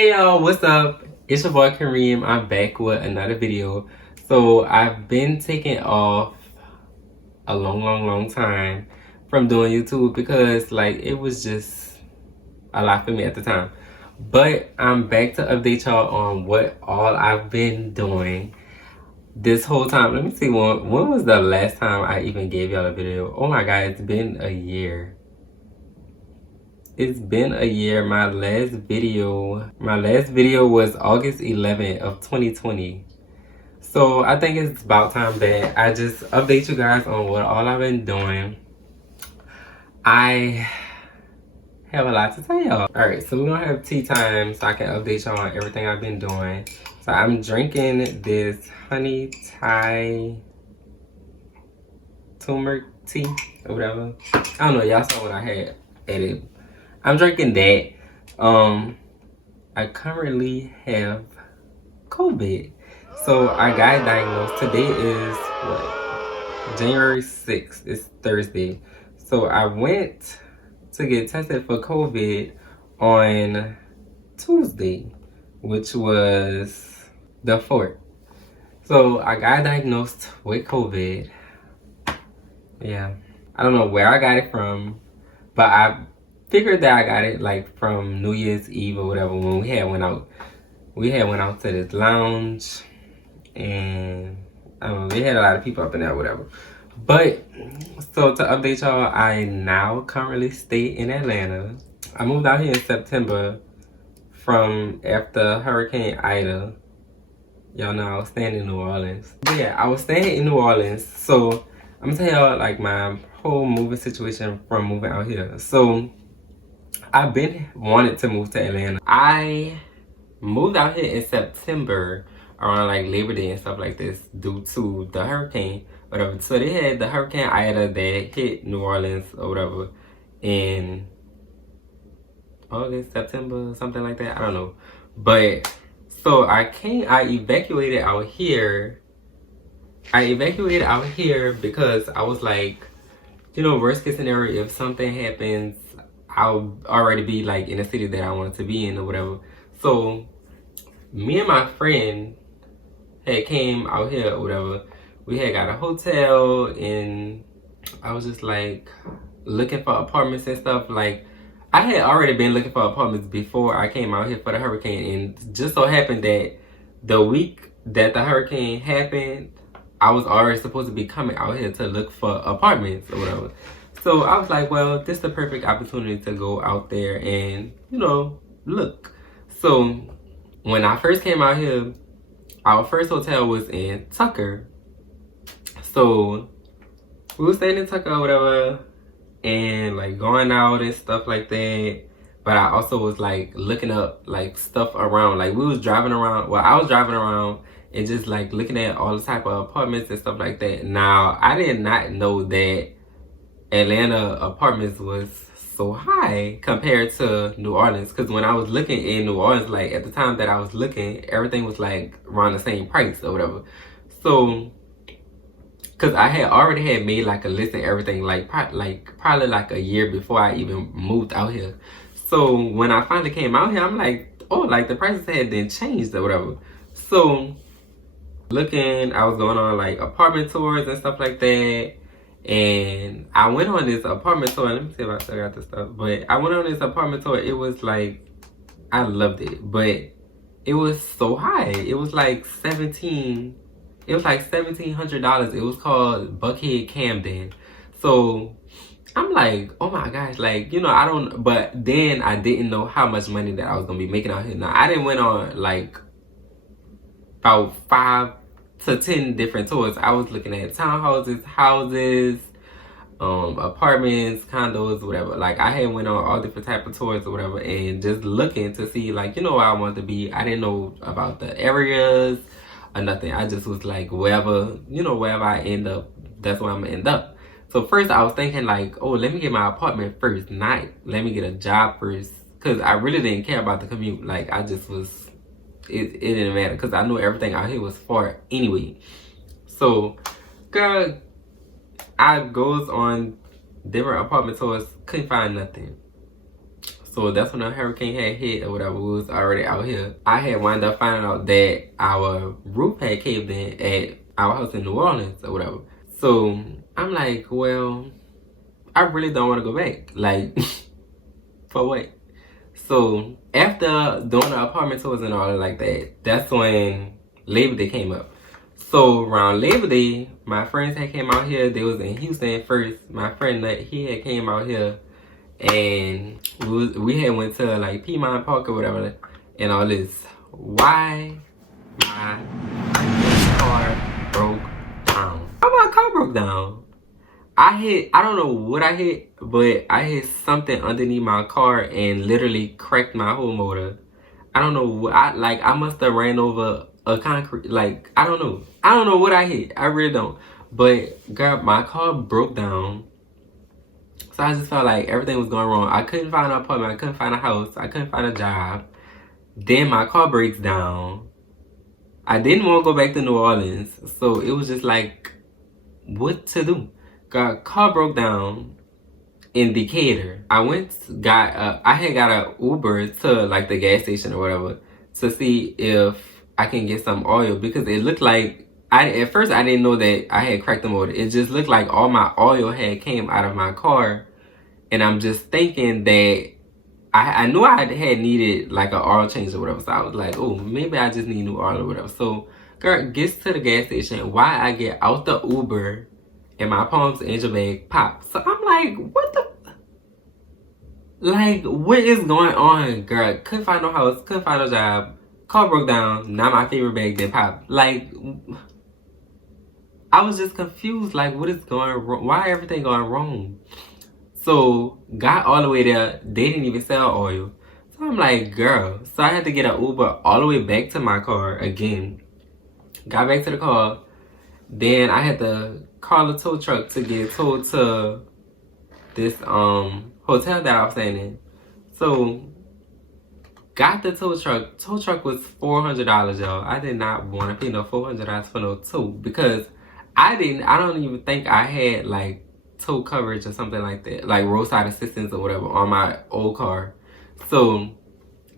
Hey y'all, what's up? It's your boy Kareem. I'm back with another video. So I've been taking off a long time from doing YouTube because like it was just a lot for me at the time. But I'm back to update y'all on what all I've been doing this whole time. Let me see, when was the last time I even gave y'all a video? Oh my god, it's been a year. It's been a year. My last video was August 11th of 2020. So I think it's about time that I just update you guys on what all I've been doing. I have a lot to tell y'all. Alright, so we're gonna have tea time so I can update y'all on everything I've been doing. So I'm drinking this honey Thai turmeric tea or whatever. I don't know, y'all saw what I had at it. I'm drinking that. I currently have COVID. So I got diagnosed. Today is what? January 6th. It's Thursday. So I went to get tested for COVID on Tuesday, which was the 4th. So I got diagnosed with COVID. Yeah. I don't know where I got it from, but I figured that I got it like from New Year's Eve or whatever when we had went out. We had went out to this lounge and I don't know, they had a lot of people up in there, whatever. But so to update y'all, I now currently stay in Atlanta. I moved out here in September from after Hurricane Ida. Y'all know I was staying in New Orleans. But yeah, I was staying in New Orleans. So I'm gonna tell y'all like my whole moving situation from moving out here. So I've been wanted to move to Atlanta. I moved out here in September around like Labor Day and stuff like this due to the hurricane, whatever. So they had the Hurricane Ida that hit New Orleans or whatever in August, September, something like that. I don't know. But so I evacuated out here. I evacuated out here because I was like, you know, worst case scenario, if something happens, I'll already be like in a city that I wanted to be in or whatever. So me and my friend had came out here or whatever. We had got a hotel and I was just like looking for apartments and stuff. Like I had already been looking for apartments before I came out here for the hurricane, and just so happened that the week that the hurricane happened, I was already supposed to be coming out here to look for apartments or whatever. So I was like, well, this is the perfect opportunity to go out there and, you know, look. So when I first came out here, our first hotel was in Tucker. So we were staying in Tucker or whatever and like going out and stuff like that. But I also was like looking up like stuff around. Like we was driving around. Well, I was driving around and just like looking at all the type of apartments and stuff like that. Now, I did not know that Atlanta apartments was so high compared to New Orleans, because when I was looking in New Orleans, like at the time that I was looking, everything was like around the same price or whatever. So because I had already had made like a list and everything like probably like a year before I even moved out here. So when I finally came out here, I'm like, oh, like the prices had then changed or whatever. So looking, I was going on like apartment tours and stuff like that. And I went on this apartment tour. Let me see if I still got this stuff. But I went on this apartment tour. It was like, I loved it. But it was so high. It was like $1,700. It was called Buckhead Camden. So I'm like, oh my gosh. Like, you know, but then I didn't know how much money that I was going to be making out here. Now, I didn't went on like about 5 to 10 different tours. I was looking at townhouses, houses, apartments, condos, whatever. Like I had went on all different type of tours or whatever, and just looking to see like, you know, where I wanted to be. I didn't know about the areas or nothing. I just was like, wherever, you know, wherever I end up, that's where I'm gonna end up. So first I was thinking like, oh, let me get my apartment first, not let me get a job first, because I really didn't care about the commute. Like I just was, it didn't matter because I knew everything out here was far anyway. So, girl, I goes on different apartment tours, couldn't find nothing. So that's when the hurricane had hit or whatever. We was already out here. I had wound up finding out that our roof had caved in at our house in New Orleans or whatever. So I'm like, well, I really don't want to go back. Like, for what? So after doing the apartment tours and all like that, that's when Labor Day came up. So around Labor Day, my friends had came out here. They was in Houston first. My friend that he had came out here, and we had went to like Piedmont Park or whatever, and all this. Why my car broke down? How my car broke down? I don't know what I hit, but I hit something underneath my car and literally cracked my whole motor. I don't know what I must have ran over a concrete, like, I don't know what I hit. I really don't. But girl, my car broke down. So I just felt like everything was going wrong. I couldn't find an apartment, I couldn't find a house, I couldn't find a job. Then my car breaks down. I didn't want to go back to New Orleans. So it was just like, what to do? Car broke down in Decatur. I had got an Uber to like the gas station or whatever to see if I can get some oil, because it looked like at first I didn't know that I had cracked the motor. It just looked like all my oil had came out of my car, and I'm just thinking that I knew I had needed like an oil change or whatever. So I was like, oh, maybe I just need new oil or whatever. So girl gets to the gas station. Why I get out the Uber and my Palms Angel bag pops. So I'm like, what the? Like, what is going on, girl? Couldn't find no house, couldn't find no job. Car broke down. Now my favorite bag then pop. Like, I was just confused. Like, what is going wrong? Why everything going wrong? So got all the way there. They didn't even sell oil. So I'm like, girl. So I had to get an Uber all the way back to my car again. Got back to the car. Then I had to call a tow truck to get towed to this hotel that I was staying in. So got the tow truck. Tow truck was $400, y'all. I did not want to pay no $400 for no tow, because I don't even think I had like tow coverage or something like that, like roadside assistance or whatever on my old car. So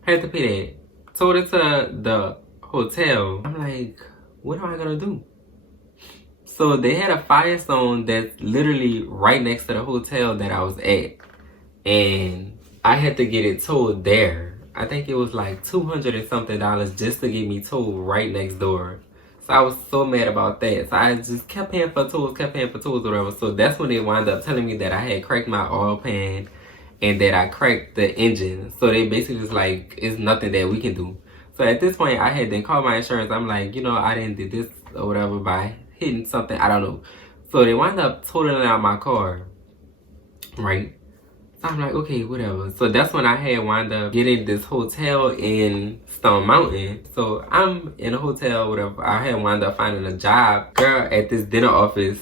I had to pay that. Towed it to the hotel. I'm like, what am I gonna do? So they had a Firestone that's literally right next to the hotel that I was at. And I had to get it towed there. I think it was like $200 and something just to get me towed right next door. So I was so mad about that. So I just kept paying for tools, whatever. So that's when they wound up telling me that I had cracked my oil pan and that I cracked the engine. So they basically was like, it's nothing that we can do. So at this point, I had then called my insurance. I'm like, I didn't do this or whatever by hitting something. I don't know. So they wound up totaling out my car. Right? So I'm like, okay, whatever. So that's when I had wound up getting this hotel in Stone Mountain. So I'm in a hotel, whatever. I had wound up finding a job, girl, at this dinner office.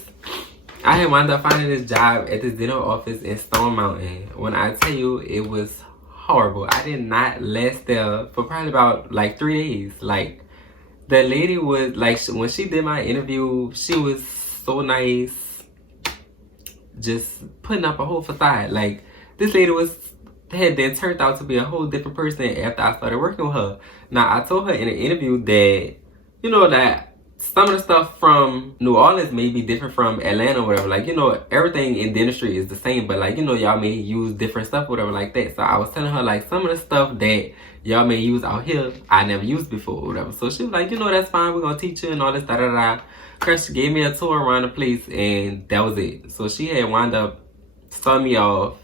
I had wound up finding this job at this dinner office in Stone Mountain. When I tell you, it was horrible. I did not last there for probably about like 3 days. Like, the lady was like, when she did my interview, she was so nice, just putting up a whole facade. Like, this lady had then turned out to be a whole different person after I started working with her. Now, I told her in an interview that, that some of the stuff from New Orleans may be different from Atlanta or whatever. Like, everything in dentistry is the same, but like, y'all may use different stuff, whatever like that. So I was telling her like some of the stuff that y'all may use out here, I never used before or whatever. So she was like, that's fine, we're gonna teach you and all this, da da da. Cause she gave me a tour around the place and that was it. So she had wound up starting me off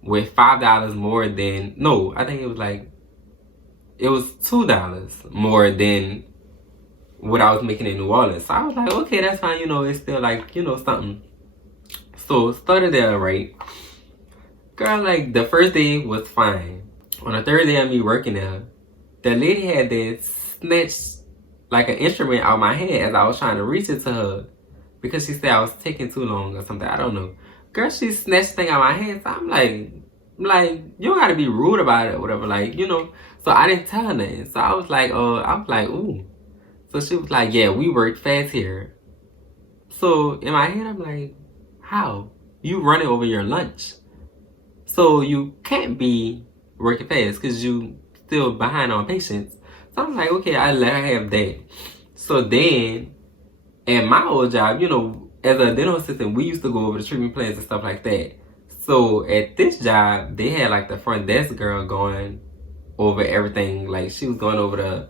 with $5 more than, no, I think it was $2 more than what I was making in New Orleans. So I was like, okay, that's fine, it's still like, something. So started there, right? Girl, like the first day was fine. On the third day of me working there, the lady had then snatched like an instrument out my hand as I was trying to reach it to her, because she said I was taking too long or something. I don't know. Girl, she snatched the thing out my hand. So I'm like, you don't gotta be rude about it or whatever. Like, So I didn't tell her nothing. So I was like, ooh. So she was like, yeah, we work fast here. So in my head, I'm like, how? You running over your lunch. So you can't be working fast because you still behind on patients. So I'm like, okay, I let her have that. So then, at my old job, you know, as a dental assistant, we used to go over the treatment plans and stuff like that. So at this job, they had like the front desk girl going over everything. Like she was going over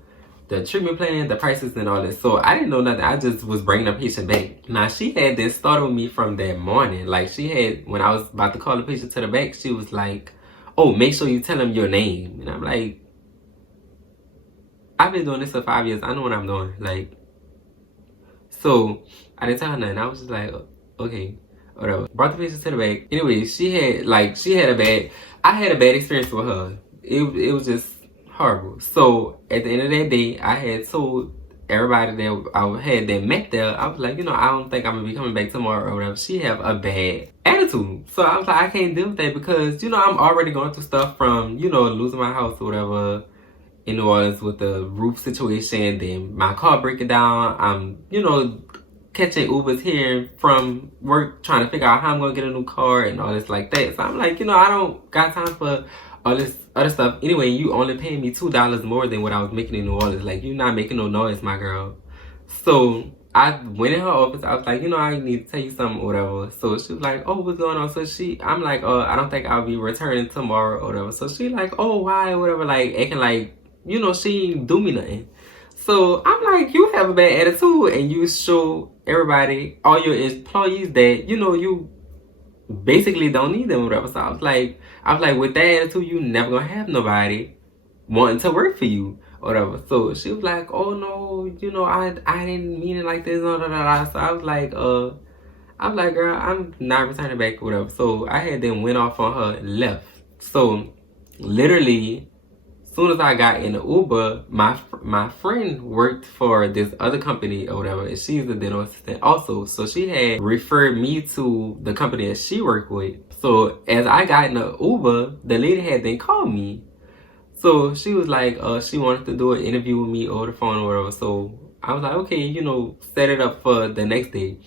the treatment plan, the prices and all this. So I didn't know nothing. I just was bringing the patient back. Now she had this started with me from that morning. Like she had, when I was about to call the patient to the back, she was like, oh, make sure you tell him your name. And I'm like, I've been doing this for 5 years. I know what I'm doing. Like, so I didn't tell her nothing. I was just like, okay, whatever. Brought the patient to the back. Anyway, she had I had a bad experience with her. It was just horrible. So at the end of that day, I had told everybody that I had that met there, I was like, you know, I don't think I'm gonna be coming back tomorrow or whatever. She have a bad attitude. So I was like, I can't deal with that because, you know, I'm already going through stuff from, you know, losing my house or whatever in New Orleans with the roof situation, then my car breaking down. I'm, you know, catching Ubers here from work, trying to figure out how I'm gonna get a new car and all this like that. So I'm like, you know, I don't got time for all this other stuff. Anyway, you only paying me $2 more than what I was making in New Orleans. Like, you're not making no noise, my girl. So I went in her office. I was like, you know, I need to tell you something or whatever. So she was like, oh, what's going on? So I'm like, I don't think I'll be returning tomorrow or whatever. So she like, oh, why, whatever, like acting like, you know, she ain't do me nothing. So I'm like, you have a bad attitude and you show everybody, all your employees that, you know, you basically don't need them or whatever. So I was like, with that attitude, you never gonna have nobody wanting to work for you or whatever. So she was like, oh no, you know, I didn't mean it like this, no, no, no, no. So I was like, girl, I'm not returning back or whatever. So I had then went off on her and left. So literally, soon as I got in the Uber, my friend worked for this other company or whatever, and she's a dental assistant also. So she had referred me to the company that she worked with. So as I got in the Uber, the lady had then called me. So she was like, she wanted to do an interview with me over the phone or whatever. So I was like, okay, you know, set it up for the next day.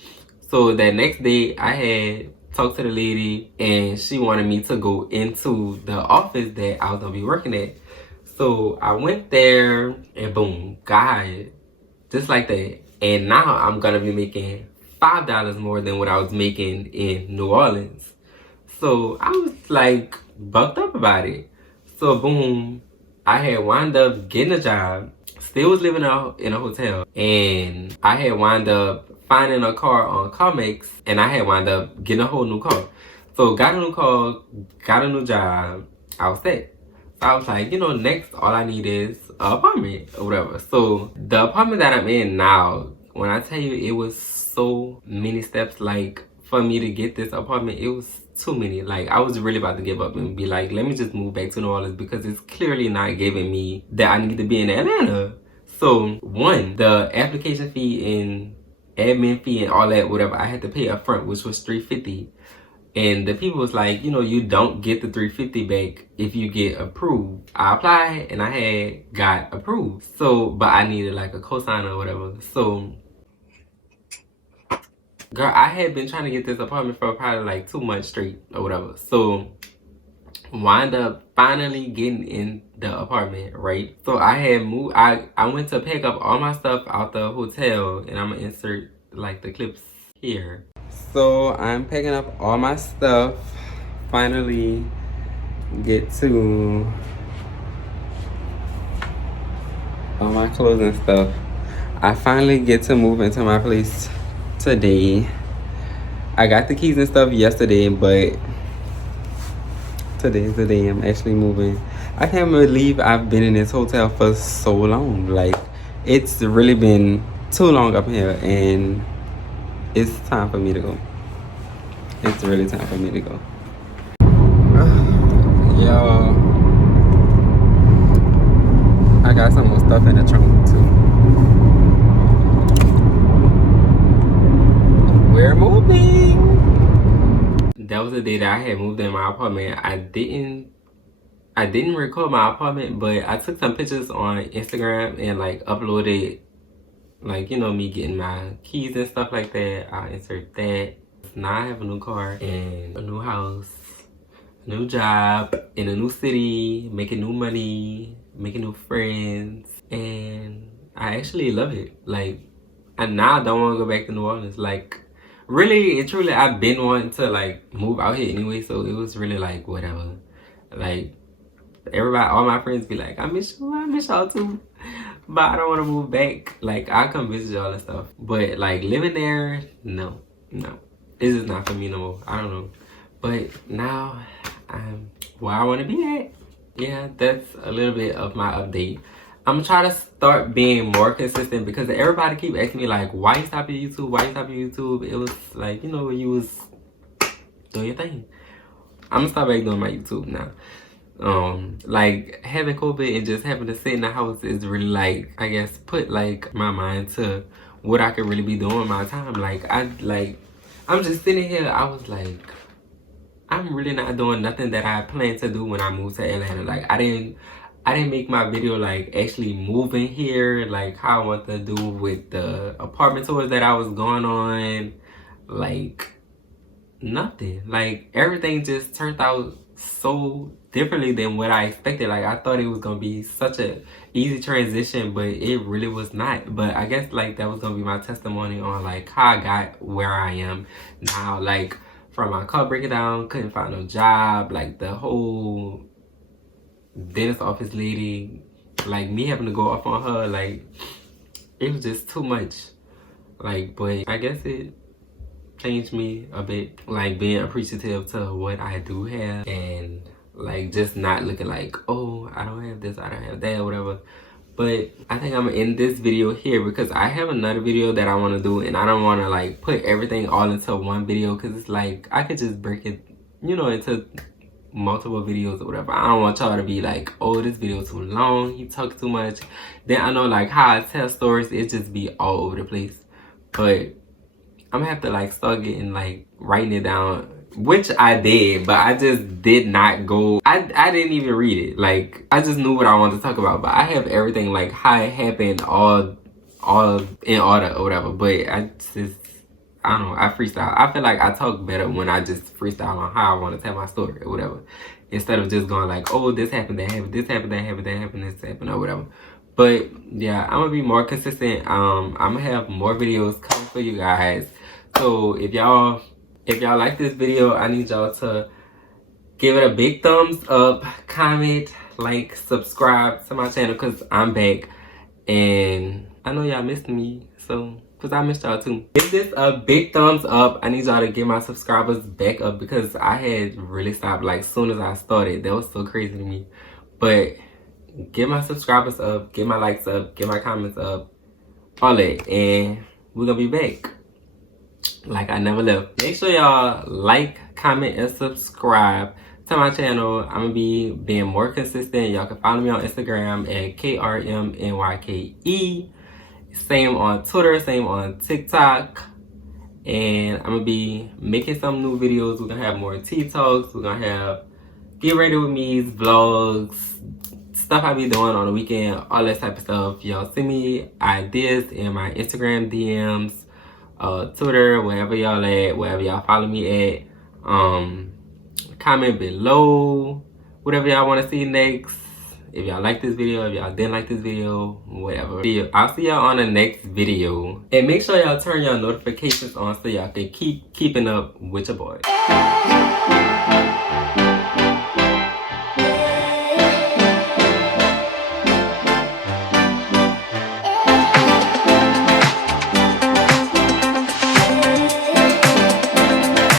So that next day, I had talked to the lady, and she wanted me to go into the office that I was gonna be working at. So I went there and boom, got hired. Just like that. And now I'm gonna be making $5 more than what I was making in New Orleans. So I was like bucked up about it. So boom, I had wound up getting a job. Still was living in a hotel. And I had wound up finding a car on CarMax, and I had wound up getting a whole new car. So got a new car, got a new job. I was set. So I was like, you know, next, all I need is an apartment or whatever. So the apartment that I'm in now, when I tell you it was so many steps, like for me to get this apartment, it was too many. Like I was really about to give up and be like, let me just move back to New Orleans because it's clearly not giving me that I need to be in Atlanta. So one, the application fee and admin fee and all that, whatever, I had to pay up front, which was $350. And the people was like, you know, you don't get the $350 back if you get approved. I applied and I had got approved. So, but I needed like a cosigner or whatever. So, girl, I had been trying to get this apartment for probably like 2 months straight or whatever. So, wind up finally getting in the apartment, right? So I had moved, I went to pick up all my stuff out the hotel, and I'm gonna insert like the clips here. So I'm picking up all my stuff, finally get to all my clothes and stuff. I finally get to move into my place today. I got the keys and stuff yesterday, but today's the day I'm actually moving. I can't believe I've been in this hotel for so long. Like, it's really been too long up here, and it's time for me to go. It's really time for me to go. Y'all, I got some more stuff in the trunk too. We're moving. That was the day that I had moved in my apartment. I didn't record my apartment, but I took some pictures on Instagram and like uploaded, like, you know, me getting my keys and stuff like that. I'll insert that. Now I have a new car and a new house, a new job, in a new city, making new money, making new friends, and I actually love it. Like, and now I don't want to go back to New Orleans. Like, really and truly, I've been wanting to like move out here anyway, so it was really like whatever. Like, everybody, all my friends be like, I miss y'all too, but I don't want to move back. Like, I come visit y'all and stuff, but like living there, no, this is not for me no more. I don't know, but now I'm where I want to be at. Yeah, that's a little bit of my update. I'm trying to start being more consistent because everybody keep asking me like, why you stop your YouTube? Why you stop your YouTube? It was like, you know, you was doing your thing. I'm gonna start back doing my YouTube now. Like having COVID and just having to sit in the house is really like, I guess, put like my mind to what I could really be doing with my time. Like I'm just sitting here. I was like, I'm really not doing nothing that I planned to do when I moved to Atlanta. Like I didn't make my video like actually moving here, like how I want to do with the apartment tours that I was going on. Like nothing. Like everything just turned out so differently than what I expected. Like I thought it was gonna be such a easy transition, but it really was not. But I guess like that was gonna be my testimony on like how I got where I am now. Like from my car breaking down, couldn't find no job, like the whole dentist office lady, like me having to go off on her, like it was just too much. Like, but I guess it changed me a bit, like being appreciative to what I do have and like just not looking like, oh, I don't have this, I don't have that, whatever. But I think I'm gonna end this video here because I have another video that I want to do and I don't want to like put everything all into one video because it's like I could just break it, you know, into multiple videos or whatever. I don't want y'all to be like, oh, this video too long, he talks too much. Then I know like how I tell stories, it just be all over the place. But I'm gonna have to like start getting like writing it down, which I did, but I just did not go. I didn't even read it. Like I just knew what I wanted to talk about, but I have everything like how it happened all in order or whatever. But I don't know, I freestyle. I feel like I talk better when I just freestyle on how I want to tell my story or whatever, instead of just going like, oh, this happened, that happened, this happened, that happened, that happened, this happened, or whatever. But yeah, I'm gonna be more consistent. I'm gonna have more videos coming for you guys. So if y'all like this video, I need y'all to give it a big thumbs up, comment, like, subscribe to my channel because I'm back. And I know y'all missed me, so because I missed y'all too. Give this a big thumbs up. I need y'all to get my subscribers back up because I had really stopped like soon as I started. That was so crazy to me. But get my subscribers up, get my likes up, get my comments up, all that, and we're gonna be back like I never left. Make sure y'all like, comment, and subscribe to my channel. I'm gonna be being more consistent. Y'all can follow me on Instagram at KRMNYKE. Same on Twitter, same on TikTok. And I'm gonna be making some new videos. We're gonna have more tea talks. We're gonna have get ready with me's, vlogs, stuff I be doing on the weekend, all that type of stuff. Y'all send me ideas in my Instagram DMs, Twitter, wherever y'all at, wherever y'all follow me at. Comment below whatever y'all want to see next. If y'all like this video, if y'all didn't like this video, whatever. I'll see y'all on the next video. And make sure y'all turn your notifications on so y'all can keep keeping up with your boy.